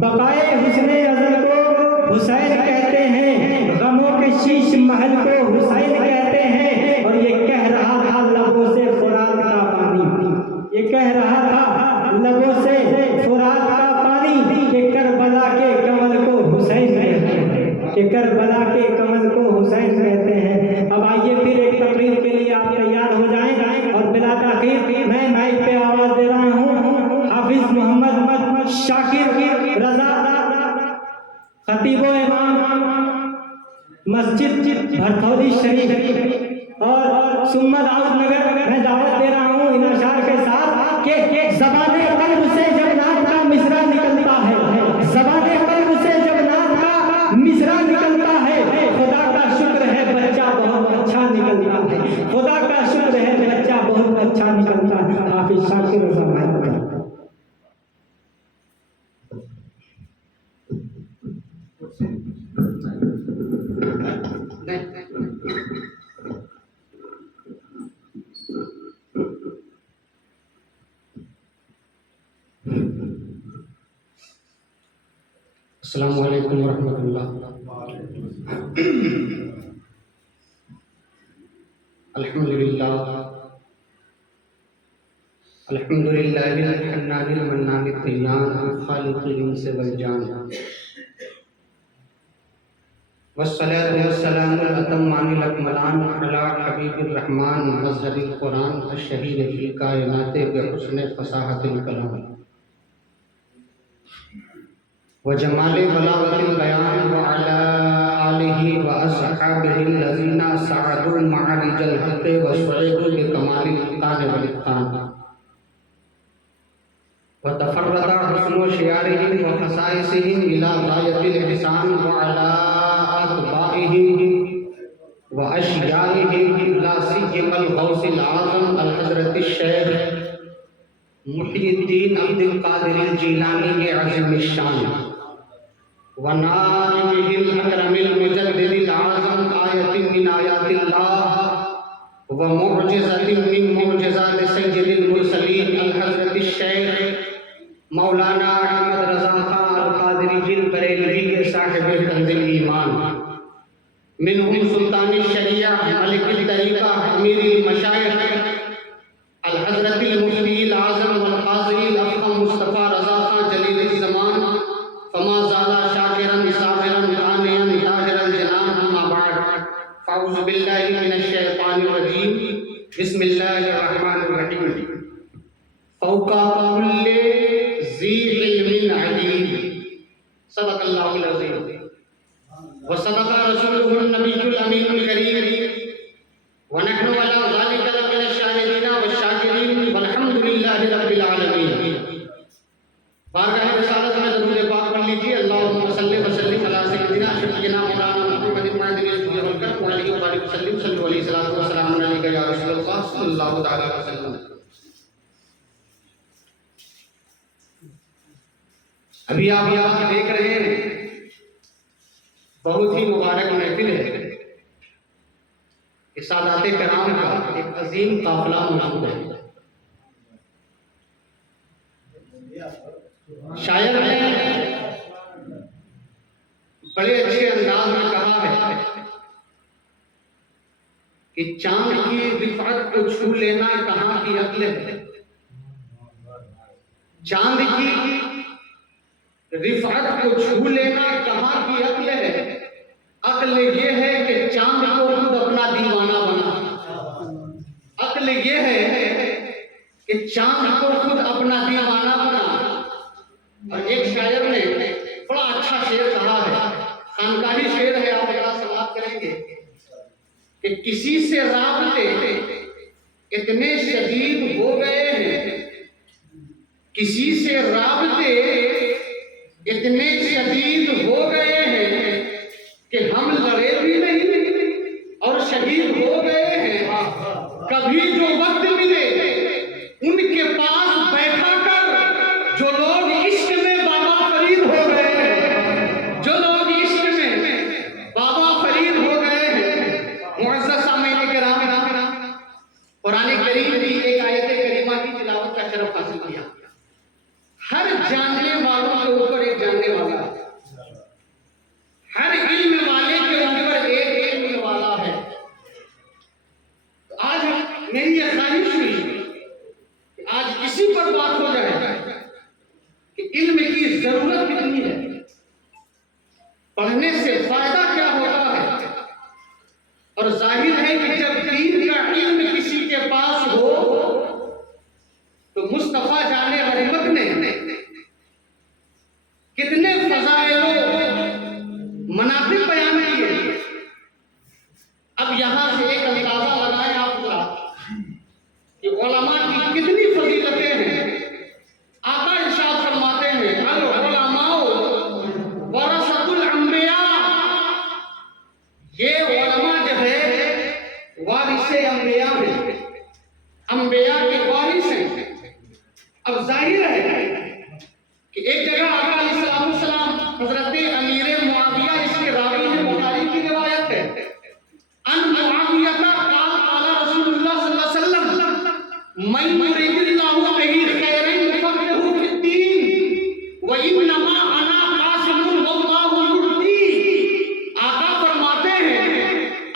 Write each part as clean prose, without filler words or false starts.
بقائے حسن ازل کو حسین کہتے ہیں، غموں کے شیش محل کو حسین کہتے ہیں، اور یہ کہہ رہا تھا لبوں سے فرات کا پانی، یہ کہہ رہا تھا لبوں سے فرات کا پانی کہ کربلا کے کمل کو حسین کہتے ہیں، کہ کربلا کے کمل کو حسین کہتے ہیں۔ اب آئیے پھر ایک تقریر کے لیے آپ تیار ہو جائیں، اور بلا تاخیر میں مائک پہ آواز دے رہا ہوں حافظ محمد شاکر رضا، خطیب و امام مسجد بھرتھولی شریف اور سمت آؤٹ نگر، میں دعوت دے رہا ہوں ان اشعار کے ساتھ کہ زبان قلب سے جب نعت کا مصرع نکلتا ہے، زبان قلب سے جب نعت کا مصرع نکلتا ہے، خدا کا شکر ہے بچہ بہت اچھا نکلتا ہے، خدا کا شکر ہے بچہ بہت اچھا نکلتا ہے۔ حافظ شاکر رضا بھائی۔ السلام علیکم ورحمۃ اللہ۔ الحمدللہ الحنان المنان الدیان خالق الانس والجان، والصلاة والسلام الاتمان الاکملان علی حبیب الرحمن مظہر القرآن الشہیر فی الکائنات بحسن فصاحت الکلام وجمال بلاغت البیان وعلى آلہ واصحابہ الذین سعدوا معارج الحق وسعدوا بکمال الاتقان والاتقان وتفرد حسن شعارهم وخصائصهم إلى غاية الإحسان وعلى أتباعهم وأشيائهم لا سيما الغوث الأعظم الحضرة الشيخ محي الدين عبد القادر الجيلاني عظيم الشان ونائبه الأكرم المجدد الأعظم آية من آيات الله ومعجزة من معجزات سيد المرسلين الحضرة الشيخ مولانا احمد رضا خان القادری البریلوی صاحب کنز ایمان، منهم سلطان الشریعہ ملک الطریقہ امیر المشائخ الحضرت المفتی الاعظم والقاضی الافخم مصطفیٰ رضا خان جلیل الزمان، فما زال شاکرا صابرا قانعا طاہر الجنان، اما بعد فاعوذ باللہ من الشیطان الرجیم، بسم اللہ الرحمن الرحیم۔ فوق كل ذی علم علیم، صدق اللہ العظیم وصدق رسولہ النبی الامین الکریم، ونحن علی ذلک لمن الشاہدین والشاکرین والحمد للہ رب العالمین۔ بارگاہ رسالت میں درود پاک پڑھ لیجیے۔ اللہم صلی وسلم علی سیدنا شفیعنا مولانا محمد معدن الفجر والکرم وعلیہ وآلہ وسلم، صلی علیہ الصلوۃ والسلام علیک یا رسول اللہ صلی اللہ تعالی وسلم۔ ابھی آپ یہاں دیکھ رہے ہیں بہت ہی مبارک محفل ہے کہ سادات کرام کا ایک عظیم قافلہ موجود ہے۔ شاعر نے بڑے اچھے انداز میں کہا ہے کہ چاند کی رفعت کو چھو لینا کہاں کی عقل ہے، چاند کی رفعت کو چھو لینا کہاں کی عقل ہے، عقل یہ ہے کہ چاند کو خود اپنا دیوانہ بنا، عقل یہ ہے کہ چاند کو خود اپنا دیوانہ بنا۔ اور ایک شاعر نے بڑا اچھا شعر کہا ہے، خانقاہی شعر ہے، آپ ذرا سماعت کریں گے کہ کسی سے رابطے اتنے شدید ہو گئے ہیں، کسی سے رابطے اتنے شدید ہو گئے ہیں کہ ہم لڑے بھی نہیں اور شہید ہو گئے ہیں، کبھی جو وقت ملے ان کے پاس بیٹھا کر جو لوگ عشق میں بابا فرید ہو گئے ہیں، جو لوگ عشق میں بابا فرید ہو گئے ہیں۔ معزز سامعین کرام، قرآن کریم کی ایک آیت کریمہ کی تلاوت کا شرف حاصل کیا۔ ہر جاننے کہ علم کی ضرورت کتنی ہے، پڑھنے سے فائدہ کیا ہوتا ہے. اور ظاہر ہے کہ جب دین کا علم کسی کے پاس ہو تو مصطفیٰ جان رحمت نے کتنے فضائل و مناقب بیان کیے. اب یہاں سے ایک اندازہ لگائیں آپ ذرا کہ علماء کی کتنی فضیلتیں ہیں. آقا ارشاد فرماتے ہیں العلماء ورثۃ الانبیاء، یہ علماء جو ہے وارث انبیاء ہیں، انبیاء کے وارث ہیں. اب ظاہر ہے کہ ایک جگہ آقا علیہ السلام حضرت امیر معاویہ اس کے راوی ہیں، بخاری کی روایت ہے، ان معاویہ قال قال رسول اللہ صلی اللہ علیہ وسلم من یرید اللہ بہ خیرا یفقہہ فی الدین وانما انا قاسم واللہ یؤتی. آقا فرماتے ہیں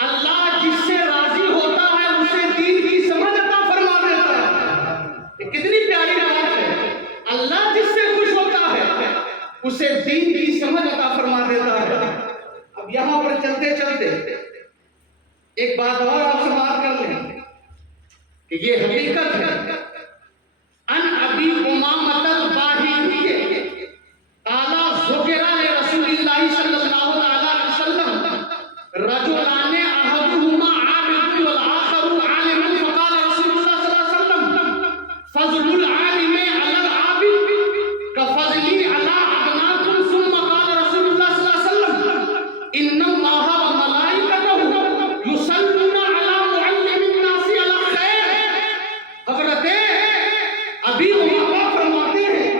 اللہ جس سے راضی ہوتا ہے اسے دین کی سمجھ عطا فرما دیتا ہے. کتنی پیاری بات ہے، اللہ جس سے خوش ہوتا ہے اسے دین کی سمجھ عطا فرما دیتا ہے. اب یہاں پر چلتے چلتے ایک بات اور آپ سماعت کر لیں کہ یہ حقیقت ہے. ان ابی امامۃ الباہلی قال ذکر لرسول اللہ صلی اللہ علیہ وسلم رجلان احدهما عابد والآخر عالم فقال رسول اللہ صلی اللہ علیہ وسلم فضل العالم على العابد كفضلي على ابناكم. ثم قال رسول الله صلى الله عليه وسلم ان الله وملائكته يصلون على معلم الناس على الخير. حضرت ابھی امامہ فرماتے ہیں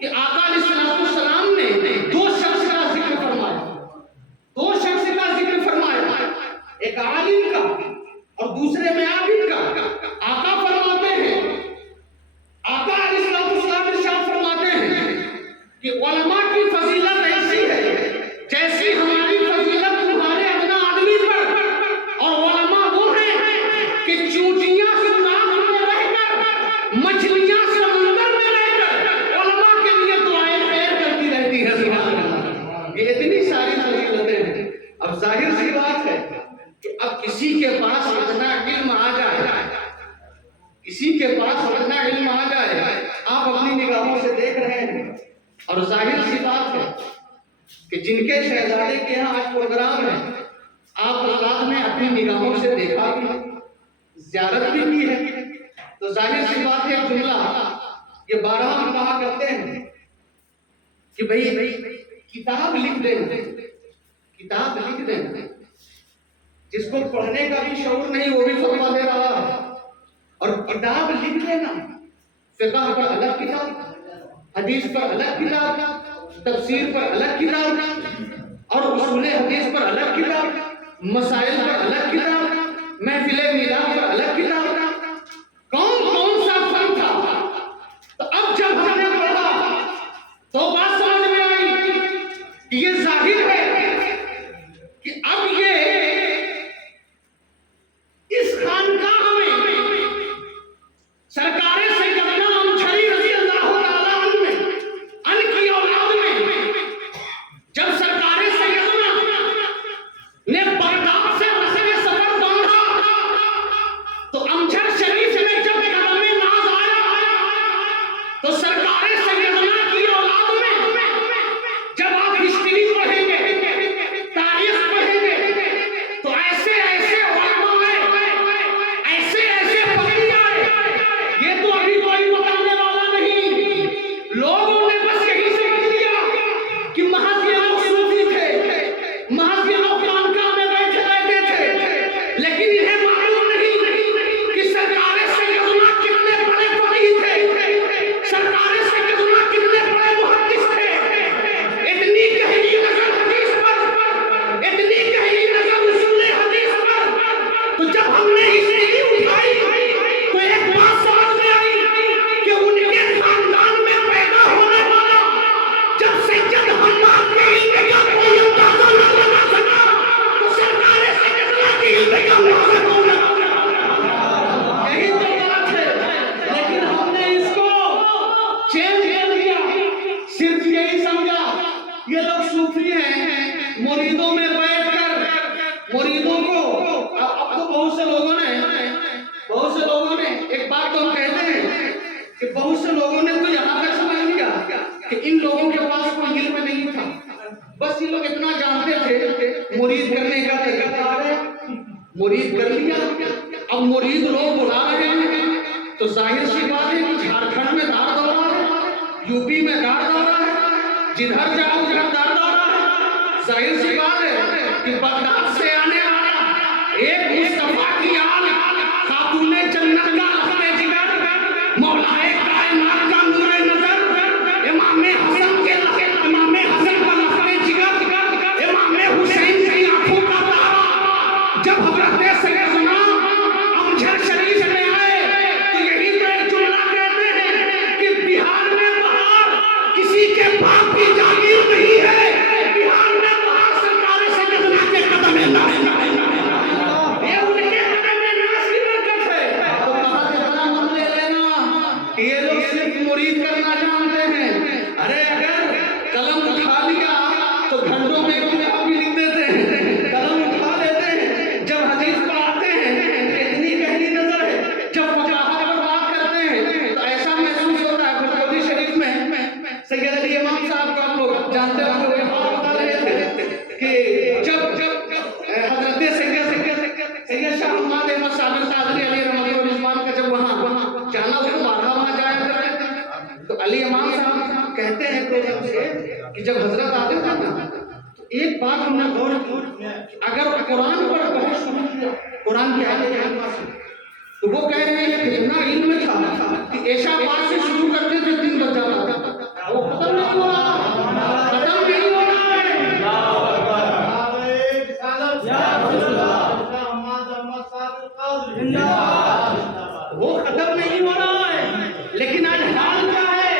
کہ آقا علیہ السلام نے دو شخص کا ذکر فرمایا، دو شخص کا ذکر فرمایا، ایک عالم کا اور دوسرے میں عابد کا. آقا فرماتے ہیں، آقا علیہ السلام ارشاد فرماتے ہیں کہ علماء کی فضیلت ایسی ہے جیسی ہماری فضیلت تمہارے ادنا آدمی پر. اور علماء وہ ہیں کہ چونٹیاں سناخ میں رہ کر، مچھلیاں سمندر میں رہ کر علماء کے لیے دعائیں خیر کرتی رہتی ہے. سبحان اللہ، یہ اتنی ساری فضیلتیں ہیں. اب ظاہر سی بات ہے کہ اب کسی کے پاس اتنا علم آ جائے، کسی کے پاس اتنا علم آ جائے، آپ اپنی نگاہوں سے دیکھ رہے ہیں. اور ظاہر سی بات ہے کہ جن کے شہزادے کے یہاں آج پروگرام ہے، آپ حضرات نے اپنی نگاہوں سے دیکھا بھی ہے، زیارت بھی کی ہے. تو ظاہر سی بات ہے، جملہ یہ 12 ہم کہا کرتے ہیں کہ بھئی کتاب لکھ دیں، کتاب لکھ دیں. جس کو پڑھنے کا بھی شعور نہیں وہ بھی فتویٰ دے رہا ہے. اور کتاب لکھ لینا، فقہ پر الگ کتاب، حدیث پر الگ کتاب، تفسیر پر الگ کتاب، اور اصول حدیث پر الگ کتاب، مسائل پر الگ کتاب، محفل میلاد پر الگ کتاب. کون کون سا فن تھا. تو اب جب ہم نے پڑھا تو بات سمجھ میں آئی کہ یہ ظاہر ہے کہ اب یہ اس خانقاہ میں سرکار سیدنا امجھری رضی اللہ تعالیٰ عنہ میں، ان کی اولاد میں، جب سرکار سیدنا نے بغداد سے رسم سفر باندھا تو امجھر یہ لوگ صوفی ہیں، مریدوں میں بیٹھ کر مریدوں کو اب تو بہت سے لوگوں نے ایک بات تو ہم کہتے ہیں کہ بہت سے لوگوں نے تو یہاں تک سمجھ لیا کہ ان لوگوں کے پاس کوئی علم نہیں تھا، بس یہ لوگ اتنا جانتے تھے مرید کرنے کا طریقہ آ ہے، مرید کر لیا۔ اب مرید لوگ بلا رہے ہیں تو ظاہر سی بات ہے کہ جھارکھنڈ میں دار دورہ ہے، یو پی میں دار دورہ ہے، جدھر جاؤ جہاں دار دورہ ہے۔ ظاہر سی بات ہے کہ بغداد سے آنے والا ایک مصطفیٰ کی آل خاتون جنت کا لخت جگر، مولائے کائنات کا نور نظر، امام حسن کے لخت، امام حسن کا لخت جگر، امام حسین کی آنکھوں کا تارا جب حضرت سیدنا امجد شریف میں آئے تو یہی تو ایک جملہ کہتے ہیں کہ بہار میں بہار کسی کے باپ کی جاگیر نہیں ہے، بہار میں بہار سرکار سیدنا کے قدم ناز، یہ ان کے قدم ناز کی برکت ہے۔ تو کہا کہ بنا مت لے لینا کہ یہ لوگ صرف مرید کرنا جانتے ہیں، ارے اگر قلم اٹھا لیا تو گھنٹوں میں کتاب بھی لکھ دیتے ہیں، قلم اٹھا لیتے ہیں، جب حدیث پڑھاتے ہیں اتنی گہری نظر ہے، جب فقاہت پر بات کرتے ہیں تو ایسا محسوس ہوتا ہے۔ فتح شریف میں سید علی امام صاحب کو آپ لوگ جانتے ہوں گے، وہ بتا رہے تھے کہ جب حضرت سید شاہ حماد احمد صابر قادری علیہ رحمۃ الرحمان کا جب وہاں جانا ہوا، بارہا وہاں جایا کرتے تھے، تو علی امام صاحب کہتے ہیں پروگرام سے کہ جب حضرت آتے تھے نا تو ایک بات ہم نے غور کی، اگر قرآن پر بحث شروع کیا، قرآن کے آیت کریمہ سے، تو وہ کہہ رہے ہیں کہ اتنا علم تھا کہ عشاء بعد سے شروع کرتے تھے 3 بج جاتا تھا، وہ ختم نہیں ہو رہا، ختم نہیں ہو رہا ہے، وہ ختم نہیں ہو رہا ہے، لیکن آج حال کیا ہے؟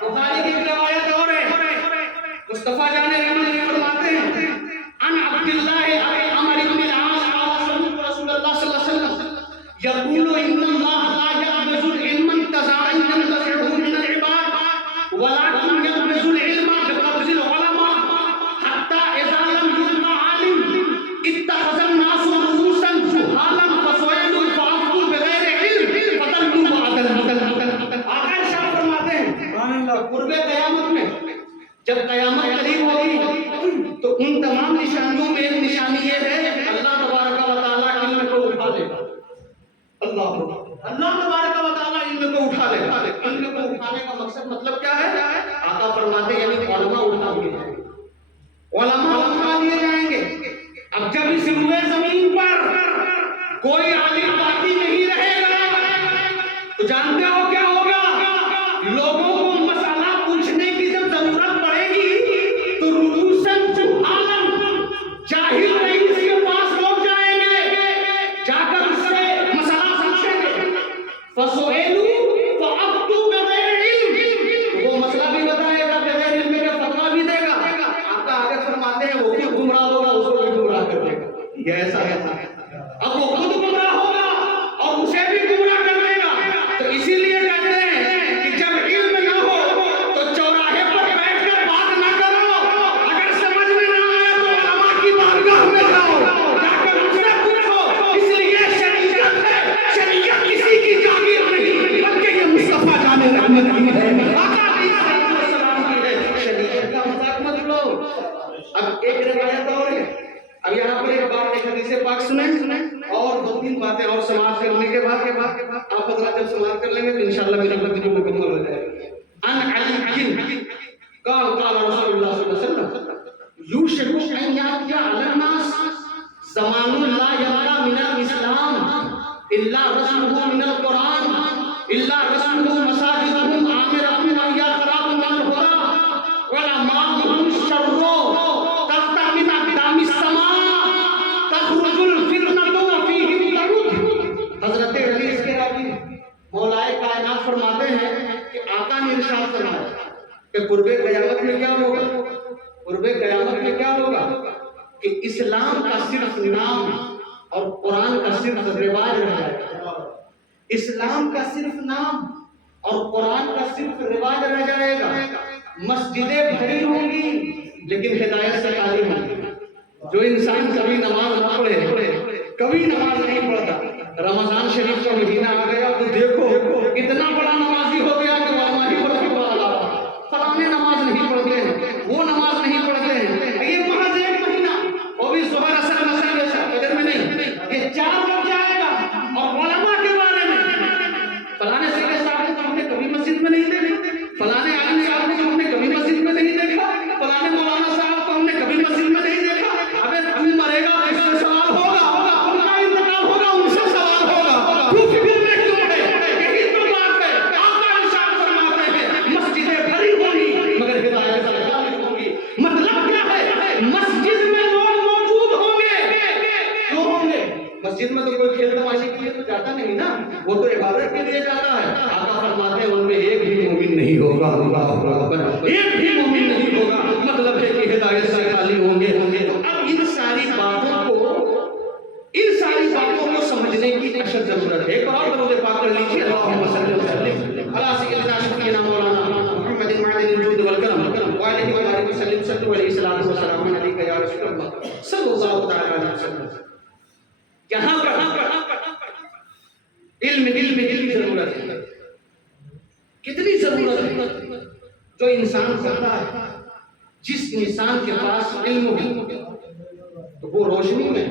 بخاری کی روایت اور ہے، مصطفیٰ جان رحمت اللہ فرماتے ہیں ان عبداللہ عمر بن العاص قال سمعت رسول اللہ صلی اللہ علیہ وسلم یقول ان اللہ لا یقبض العلم انتزاعا ينتزعه من العباد ولكن يقبض العلم بقبض العلماء حتى اذا لم يبق عالم اتخذ الناس رؤوسا جهالا فسئلوا فافتوا بغیر علم فضلوا وأضلوا۔ آقا ارشاد فرماتے ہیں قرب قیامت میں جب قیامت قریب ہوگی تو ان تمام نشانیوں میں ایک نشانی یہ ہے اللہ تبارک و تعالیٰ علم کو اٹھا لے گا، اللہ تبارک و تعالیٰ علم کو اٹھا لے گا۔ علم کو اٹھانے کا مقصد مطلب کیا ہے؟ آقا فرماتے ہیں یعنی علماء اٹھا دیے جائیں گے، علماء اٹھا دیے جائیں گے۔ اب جب اس روئے زمین پر کوئی عالم باقی نہیں رہے گا تو جانتے ہو کیا ہوگا؟ لوگوں کو مسئلہ پوچھنے کی جب ضرورت پڑے گی تو رؤوساً جہالاً جاہل رئیس کے پاس لوگ جائیں گے، جا کر اس سے مسئلہ پوچھیں گے، فَسُئِلُوا فَأَفْتُوا بِغَيْرِ عِلْمٍ، وہ مسئلہ بھی بتائے گا، بغیر علم کے فتویٰ بھی دے گا۔ آقا آگے فرماتے ہیں وہ خود گمراہ ہوگا اس کو بھی گمراہ کر دے گا، یہ ایسا ہے۔ اب وہ خود گمراہ ہوگا اور اسے بھی گمراہ کر دے گا، تو اسی لیے کہتے ہیں کہ جب علم نہ ہو تو چوراہے پر بیٹھ کر بات نہ کرو، اگر سمجھ میں نہ آئے تو علماء کی بارگاہ میں جاؤ، جا کر ان سے پوچھو، اس لیے شریعت ہے، شریعت کسی کی جاگیر نہیں بلکہ یہ مصطفیٰ جان رحمت کی ہے، آقا علیہ السلام کی ہے، شریعت کا مذاق مت لو۔ اب ایک روایت اور ہے، اب یہاں پر ایک بات ایک حدیث پاک سنیں اور 2-3 باتیں اور سماعت کرنے کے بعد آپ حضرات جب سماعت کر لیں گے تو انشاءاللہ میری خدمت مکمل ہو جائے گی۔ ان علی قال قال رسول اللہ صلی اللہ علیہ وسلم یوشک ان یاتی علی الناس زمان لا یبقى من الاسلام الا رسمه من القرآن الا رسمه مساجدهم عامرة وهي خراب من الهدى علماؤهم الشر تحت من اقدام السماء تخرج الفتنة وفيهم العود۔ حضرت حدیث کے راوی مولائے کائنات فرماتے ہیں کہ آقا نے ارشاد فرمایا کہ قرب قیامت میں کیا ہوگا؟ قرب قیامت میں کیا ہوگا کہ اسلام کا صرف نام اور قرآن کا صرف رواج رہ جائے گا، اسلام کا صرف نام اور قرآن کا صرف رواج رہ جائے گا، مسجدیں بھری ہوں گی لیکن ہدایت سے خالی ہوں. جو انسان کبھی نماز نہ پڑھے، کبھی نماز نہیں پڑھتا، رمضان شریف کا مہینہ آ گیا تو دیکھو اتنا بڑا نمازی ہو گیا کہ علماء ہی پر فتویٰ لگا، فلانے نماز نہیں پڑھتے ہیں، وہ نماز نہیں پڑھتے ہیں. یہ محض ایک مہینہ، وہ بھی ظہر اثر مغرب عشاء فجر میں نہیں، یہ 4 بج جائے گا. اور علماء کے بارے میں فلانے سیدھے صاحب کو ہم نے کبھی مسجد میں نہیں دیکھا، فلانے عالم صاحب کو ہم نے کبھی مسجد میں نہیں دیکھا، فلانے مولانا صاحب کو ہم نے کبھی مسجد میں نہیں دیکھا. ابے تو مرے گا اس سے سوال ہوگا، ان کا انتقال ہوگا، ان سے سوال ہوگا. تو فکر میں کیوں ہے؟ یہی تو بات ہے. آقا ارشاد فرماتے ہیں مسجدیں بھری ہوگی مگر ہدایت سے خالی ہوگی. مطلب کیا ہے؟ مسجد میں لوگ موجود ہوں گے. کیوں ہوں گے؟ مسجد میں تو کوئی کھیل تماشے کے لیے تو جاتا نہیں نا، وہ تو عبادت کے لیے جاتا ہے. آقا فرماتے ہیں ان میں ایک بھی مومن نہیں ہوگا. اللہ اکبر، ایک بھی مومن نہیں ہوگا. مطلب ہے کہ ہدایت سے خالی ہوں گے. تو اب ان ساری باتوں کو سمجھنے کی اشد ضرورت ہے. ایک اور درود پاک کر لیجیے. اللہم صلی وسلم علی سیدنا شفیعنا مولانا محمد معدن الجود والکرم وعلیہ وآلہ وسلم. صلو علیہ الصلوۃ والسلام علیک یا رسول اللہ صلی اللہ تعالی علیہ وسلم. یہاں پر علم کی ضرورت ہے. کتنی ضرورت ہے جو انسان کرتا ہے. جس انسان کے پاس علم ہو تو وہ روشنی میں،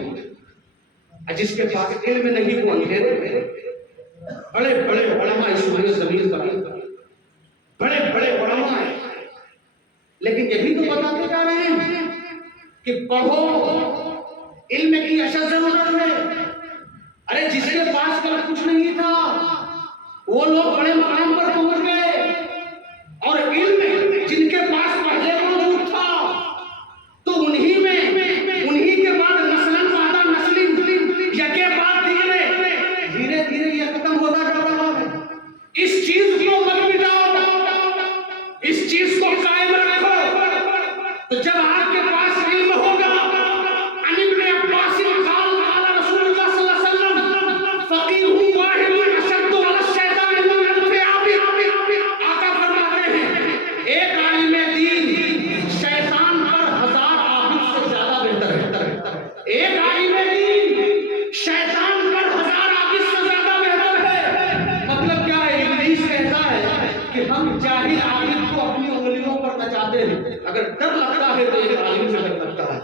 جس کے پاس علم نہیں وہ اندھیرے میں. بڑے بڑے علماء اس روئے زمین پر، بڑے بڑے علماء ہیں، لیکن یہی تو بتاتے جا رہے ہیں کہ پڑھو، علم کی اشد ضرورت ہے. ارے جس کے پاس کل کچھ نہیں تھا وہ لوگ بڑے مقام پر پہنچ گئے، اور علم جن کے پاس پہلے موجود تھا تو انہی کے بعد نسلن بعد نسلن یکے بعد دھیرے دھیرے یہ ختم ہوتا جا رہا ہے. اس چیز کو مت مٹاؤ، اس چیز کو قائم رکھو. تو جب آپ کے پاس علم ہوگا، عن ابن عباس قال قال رسول اللہ صلی اللہ علیہ وسلم فقیہ واحد اشد علی الشیطان من الف عابد. آقا فرماتے ہیں ایک عالم دین شیطان پر 1000 عابد سے زیادہ بہتر ہے. ایک عالم دین شیطان پر 1000 عابد سے زیادہ بہتر ہے. مطلب کیا ہے؟ ابلیس کہتا ہے کہ ہم جاہل عابد کو اپنی انگلیوں پر نچاتے ہیں، اگر ڈر لگتا ہے تو ایک عالم سے ڈر لگتا ہے.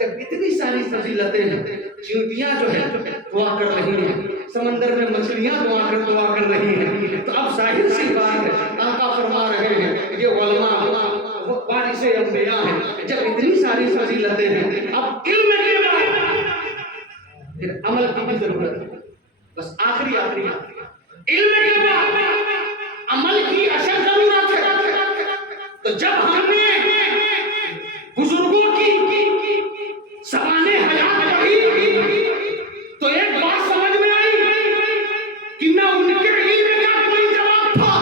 جب اتنی ساری فضیلتیں ہیں، چیونٹیاں جو ہے دعا کر رہی ہیں، سمندر میں مچھلیاں دعا کر رہی ہیں، تو اب ظاہر سی بات ہے آقا فرما رہے ہیں یہ علماء وارث انبیاء ہیں. جب اتنی ساری فضیلتیں ہیں، اب علم کے بعد پھر عمل کی بھی ضرورت ہے. بس آخری علم کے بعد عمل کی اشد ضرورت ہے. تو جب ہم نے بزرگوں کی سوانح حیات پڑھی تو ایک بات سمجھ میں آئی کہ نہ ان کے علم کا کوئی جواب تھا،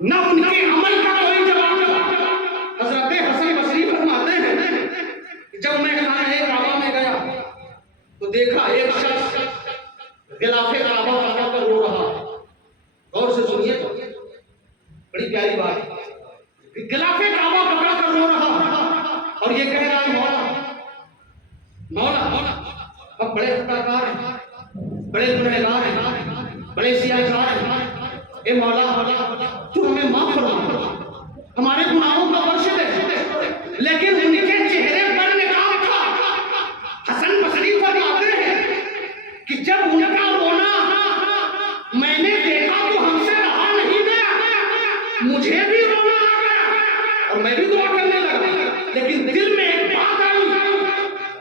نہ ان کے عمل کا کوئی جواب تھا. حضرت حسن بصری فرماتے ہیں جب میں خانہ کعبہ میں گیا تو دیکھا ایک شخص غلاف کعبہ پکڑ کر رو رہا. غور سے سنیے، بڑی پیاری بات ہے. غلاف کعبہ پکڑ کر رو رہا اور یہ کہہ رہا ہے مولا اب بڑے خطاکار ہیں، بڑے گنہگار ہیں، بڑے سیاہکار ہیں. اے مولا تو ہمیں معاف فرما، ہمارے گناہوں کا بخش دے. لیکن ان کے چہرے پر نقاب تھا. حسن بصری فرماتے ہیں کہ جب ان کا رونا میں نے دیکھا تو ہم سے رہا نہیں گیا، مجھے بھی رونا آ گیا اور میں بھی دعا کرنے لگا. لیکن دل میں ایک بات آئی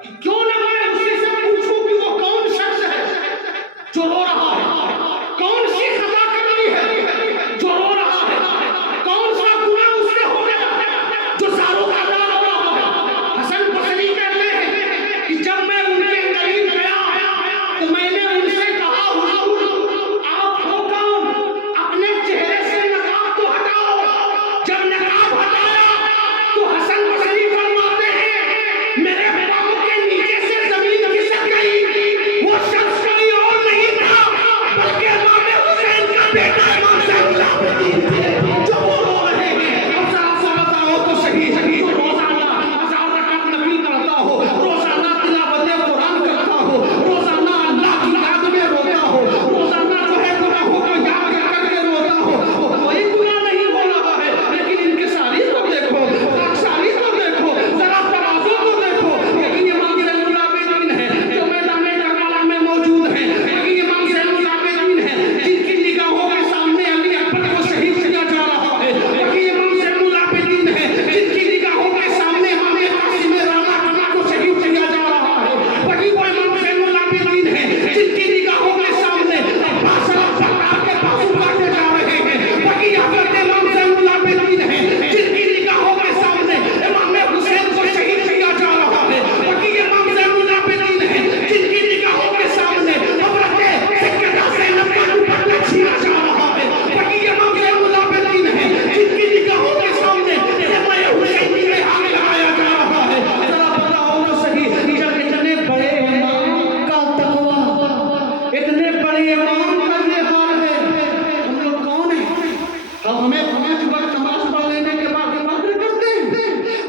کہ کیوں نہ میں اسی سے پوچھوں کہ وہ کون شخص ہے جو رو رہا ہے، کون سی خطا کر رہی ہے جو رو رہا ہے، کون سا گناہ اس سے ہو گیا جو ساروں کا دار ہو رہا ہے. حسن بصری کہتے ہیں کہ جب میں ان کے قریب گیا تو میں نے ان سے کہا حضور آپ ہو کون؟ اپنے چہرے سے نقاب تو ہٹاؤ. جب نقاب ہٹایا تو حسن بصری فرماتے ہیں میرے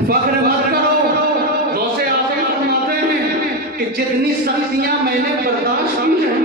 فخر مت کرو. غوث اعظم فرماتے ہیں کہ جتنی سختیاں میں نے برداشت کی ہیں،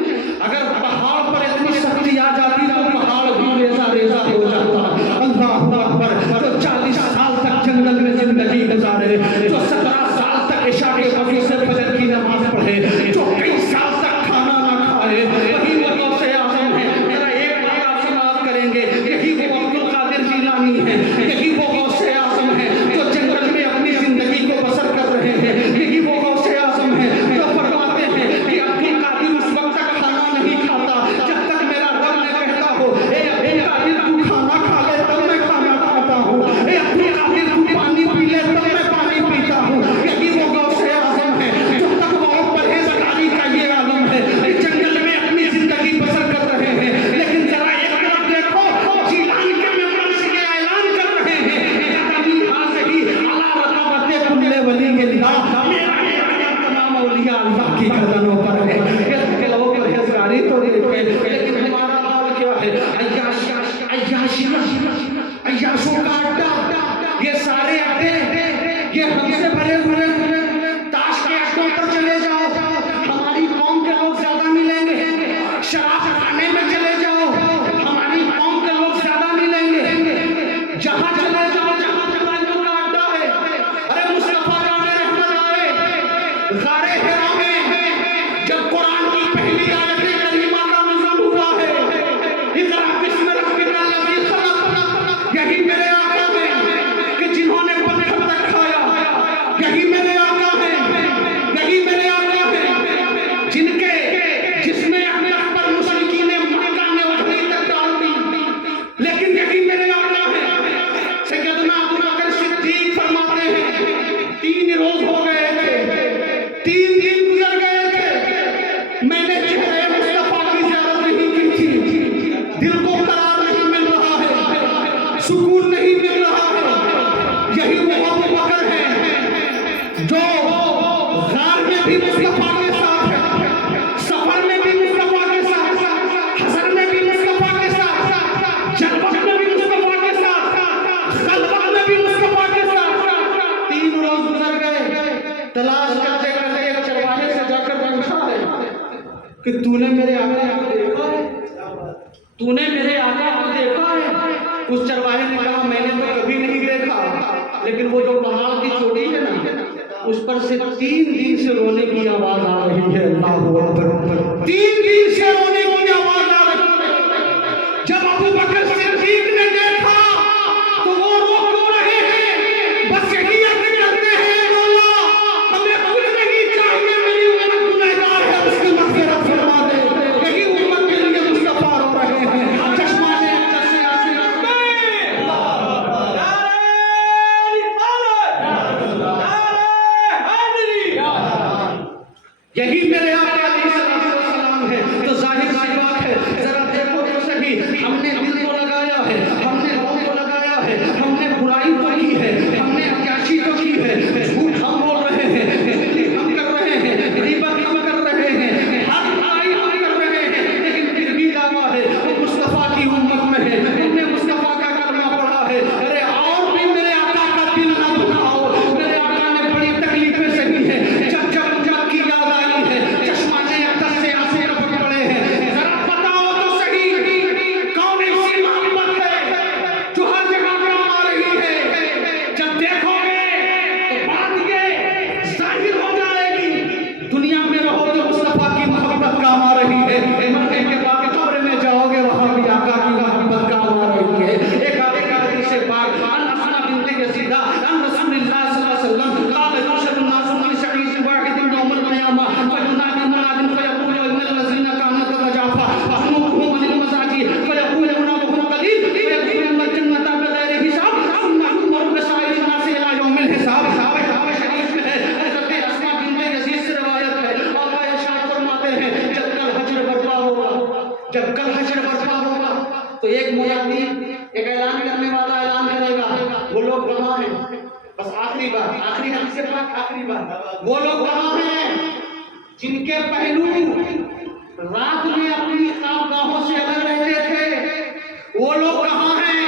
اگر پہاڑ پر اتنی سختی آ جاتی تو پہاڑ بھی ریزہ ریزہ ہو جاتا. اللہ اکبر. جو 40 سال تک جنگل میں زندگی گزارے، جو 17 سال تک عشاء کے وقت سے فجر کی نماز پڑھے، جو کئی سال تک کھانا نہ کھائے، وہی وہ غوث اعظم ہے. ذرا ایک بات آپ سماعت کریں گے، یہی وہ عبد القادر جیلانی ہے، یہی وہ غوث اعظم ہے جو جنگل میں اپنی زندگی کو بسر کر رہے ہیں. یہی وہ غوث اعظم ہے جو فرماتے ہیں کہ عبد القادر اس وقت تک کھانا نہیں کھاتا جب تک میرا رب نہ کہتا ہو اے عبد القادر تو کھانا کھا لے تب میں کھانا کھاتا ہوں، اے عبد القادر تو پانی پی لے تب میں پانی پیتا ہوں. یہی وہ غوث اعظم ہے جو تقویٰ اور پرہیزگاری کا یہ عالم ہے کہ جنگل میں اپنی زندگی بسر کر رہے ہیں. لیکن ذرا ایک طرف دیکھو، جیلان کے ممبر سے یہ اعلان کر رہے ہیں کہ حاضری علی رقبت کل ولی اللہ، میرا یہ تمام اولیاء اللہ کی گردنوں پر ہے. کہ لوگ پرہیزگاری تو دیکھیں، لیکن ہمارا حال کیا ہے؟ عیاشوں کا اڈا، یہ سارے اڈے یہ ہم سے بھرے ہوئے ہیں. تاش کے اڈوں پر چلے جاؤ، ہماری قوم کے لوگ زیادہ ملیں گے. شراب خانے میں چلے جاؤ، ہماری قوم کے لوگ زیادہ ملیں گے. جہاں چلے جاؤ جہاں جوانوں کا اڈا ہے. ارے مصطفیٰ جان رحمت آئے غار حرا میں جب قرآن کی پہلی آیت کریمہ کا نزول ہوا ہے، اقرأ بسم ربک الذی خلق، یہی میرے آقا ہیں کہ جنہوں نے پتھر تک کھایا. یہی میرے آقا ہیں، یہی میرے آقا ہیں جن کے جس میں احمد پر مشرکین مکہ نے اٹھنی تک ڈال دی. لیکن یہی میرے آقا ہیں. سیدنا ابو بکر صدیق فرماتے ہیں 3 روز ہو گئے تھے، 3 دن گزر گئے تھے، میں نے چہرے مصطفیٰ کی زیارت نہیں کی تھی. دل کو قرار نہیں مل رہا ہے، سکون نہیں مل رہا ہے. یہی وہ ابو بکر ہیں جو غار میں بھی مصطفیٰ کے ساتھ ہے، سفر میں بھی مصطفیٰ کے ساتھ، حشر میں بھی مصطفیٰ کے ساتھ، جنت میں بھی مصطفیٰ کے ساتھ، خلوت میں بھی مصطفیٰ کے ساتھ. 3 روز گزر گئے، تلاش کرتے کرتے ایک چرواہے سے جا کر پوچھا ہے کہ تو نے میرے آقا کو دیکھا ہے؟ تو نے میرے آقا کو دیکھا ہے؟ اس چرواہے نے کہا میں نے تو کبھی نہیں دیکھا، لیکن وہ جو پہاڑ کی چوٹی ہے نا اس پر سے 3 دن سے رونے کی آواز آ رہی ہے. اللہ اکبر. 3 دن سے رونے کی آواز آ رہی ہے. جب ابو بکر صدیق نے دیکھا تو وہ رو کیوں رہے ہیں؟ بس یہی عرض کرتے ہیں مولا ہمیں کچھ نہیں چاہیے، میری امت گنہگار ہے، اس کی مغفرت فرما دے. یہی امت کے لیے مصطفیٰ رو رہے ہیں. چشمہ نے اندر سے آنسو یہی میرے آقا علیہ السلام ہے. تو ظاہر سی بات ہے، ذرا دیکھو تو صحیح، ہم نے دل کو لگایا ہے، ہم نے روح کو لگایا ہے، ہم نے برائی تو کی ہے، ہم نے عیاشی تو کی ہے، جھوٹ ہم بول رہے ہیں، ہم کر رہے ہیں، غیبت ہم کر رہے ہیں، ہر برائی ہم کر رہے ہیں، لیکن پھر بھی دعویٰ ہے وہ مصطفیٰ کی امت میں ہے، ہم نے مصطفیٰ کا کلمہ پڑھا ہے. ارے اور بھی میرے آقا کا دل نہ دکھاؤ. میرے آقا نے بڑی تکلیفیں سہی ہیں، جب کی یاد آئی ہے چشمہ نے اندر سے آنسو ٹپک پڑے ہیں. ذرا بتاؤ تو صحیح کون ایسی محبت ہے جو ہر جگہ کام آ رہی ہے؟ جب دیکھو گے تو بات یہ ظاہر ہو جائے گی. دنیا میں رہو تو مصطفیٰ کی محبت کام آ رہی ہے، مرنے کے بعد قبر میں جاؤ گے وہاں بھی آقا کی محبت کام آ رہی ہے. ایک حدیث پاک عن اسماء بنت یزید عن رسول اللہ صلی اللہ علیہ وسلم قال يحشر الناس في سعيد واحد يوم القيامة فينادي مناد فيقول إن الذين كانت تتجافى جنوبهم عن المضاجع فيقول أنابهم قليل فيدخلون الجنة بغير حساب ثم يؤمر بسائر الناس إلى يوم الحساب. شریف میں ہے حضرت اسماء بنت یزید سے روایت ہے. آقا ارشاد فرماتے ہیں جب کل حشر برپا ہوگا، جب کل حشر برپا ہوگا تو ایک منادی، ایک اعلان کرنے والا اعلان کرے گا وہ لوگ کہاں ہیں؟ بس آخری بات، آخری حدیث پاک آخری بات، وہ لوگ کہاں ہیں جن کے پہلو رات میں اپنی خوابگاہوں سے الگ رہتے تھے؟ وہ لوگ کہاں ہیں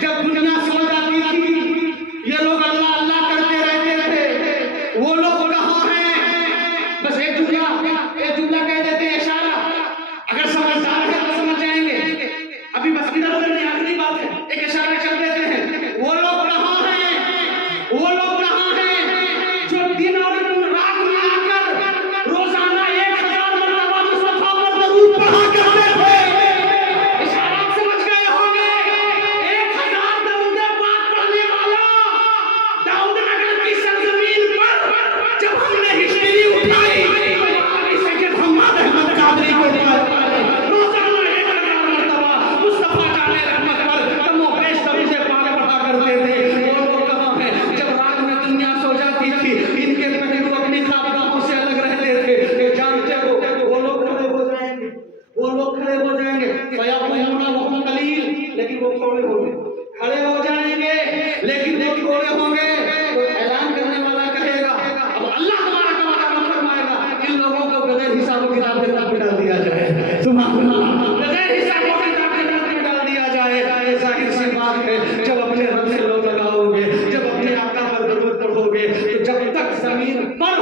جب دنیا سو جاتی تھی یہ لوگ اللہ اللہ وہ لوگ کہاں ہیں جو دن اور رات ملا کر روزانہ 1000 مرتبہ مصطفیٰ پر درود پڑھا کرتے تھے؟ اشارات سمجھ گئے ہوں گے. 1000 درود پاک پڑھنے والا داؤد نگر کی سرزمین پر جب ہم نے ہسٹری اٹھائی سید محمد احمد قادری کو روزانہ 1000 مرتبہ مصطفیٰ جان رحمت پر کم و بیش درود پاک پڑھا کرتے تھے. وہ لوگ کہاں ہیں جب رات میں دنیا سو جاتی تھی ان کے پہلو اپنی خوابگاہوں سے الگ رہتے تھے؟ جانتے ہو وہ لوگ کھڑے ہو جائیں گے، وہ لوگ کھڑے ہو جائیں گے فَيَقُولُونَ وَهُمْ قَلِيلٌ، لیکن وہ تھوڑے ہوں گے. کھڑے ہو جائیں گے لیکن وہ تھوڑے ہوں گے. تو اعلان کرنے والا کہے گا اب اللہ تبارک و تعالیٰ فرمائے گا ان لوگوں کو بغیر حساب و کتاب کے جنت میں ڈال دیا جائے. سبحان اللہ، بغیر حساب و کتاب کے جنت میں ڈال دیا جائے. یہ ظاہر سی بات ہے جب اپنے رب سے لو لگاؤ گے، جب اپنے آقا پر درود پڑھو گے، تو جب تک زمین پر